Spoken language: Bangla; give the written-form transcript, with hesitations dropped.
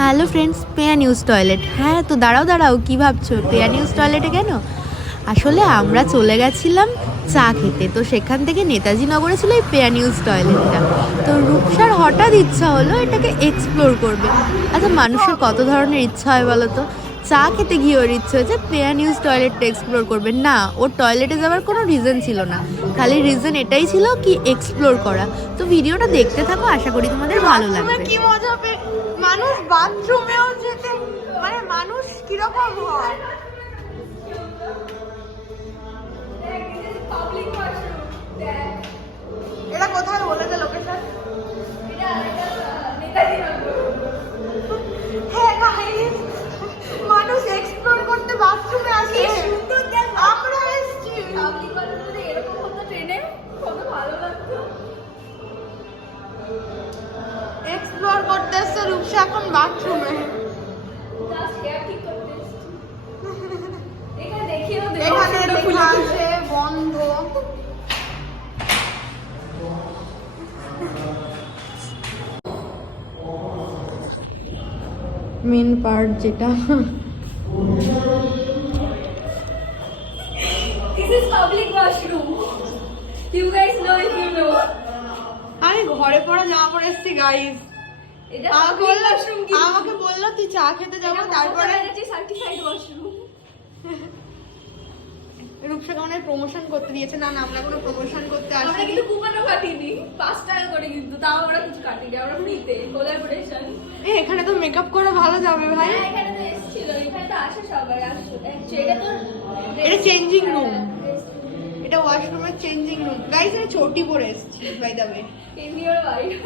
হ্যালো ফ্রেন্ডস, পেয়া নিউজ টয়লেট। হ্যাঁ, তো দাঁড়াও, কী ভাবছো পেয়া নিউজ টয়লেটে কেন? আসলে আমরা চলে গেছিলাম চা খেতে, তো সেখান থেকে নেতাজি নগরে ছিল এই পেয়া নিউজ টয়লেটটা। তো রূপসার হঠাৎ ইচ্ছা হলো এটাকে এক্সপ্লোর করবে। আচ্ছা, মানুষের কত ধরনের ইচ্ছা হয় বলো তো? চা খেতে গিয়ে ওর ইচ্ছে হয়েছে পেয়া নিউজ টয়লেটটা এক্সপ্লোর করবে। না, ওর টয়লেটে যাওয়ার কোনো রিজন ছিল না, খালি রিজন এটাই ছিল কি এক্সপ্লোর করা। তো ভিডিওটা দেখতে থাকো, আশা করি তোমাদের ভালো লাগবে। কি মজা হবে, মানুষ বাথরুমেও যেতে, মানে মানুষ কিরকম হয়। এটা কোথায় বলেছে লোকেশন? হ্যাঁ গাইস, মানুষ এক্সপ্লোর করতে বাথরুমে আসে। আমরা এসেছি এরকম হতো ট্রেনে, কত ভালো লাগতো। এক্সপ্লোর করতে এসছে রূপসা এখন বাথরুমে। এখানে লেখা আছে বন্ধ। মেন পার্ট যেটা, This is public washroom. You guys know if you know. আমি ঘরে পরে জামা পরে এসেছি গাইস। এটা আমাকে বললো তুই চা খেতে যাবো, তারপরে সার্টিফাইড ওয়াশরুম। রূপসা কেমন প্রমোশন করতে দিয়েছে। না না, আমরা কোনো প্রমোশন করতে আমরা আসিনি। কিন্তু কুপনও কাটিনি, 5 টাকা করে, কিন্তু তাও আমরা কিছু কাটিনি, আমরা ফ্রিতে কোলাবোরেশন। এখানে তো মেকআপ করে ভালো যাবে ভাই। হ্যাঁ, এখানে তো এসেছিল, এখানে তো আসে সবাই, আসে। এটা তো এটা চেঞ্জিং রুম, এটা ওয়াশরুমের চেঞ্জিং রুম গাইস। আমি ছোটি পরে এসেছি by the way. In your wife.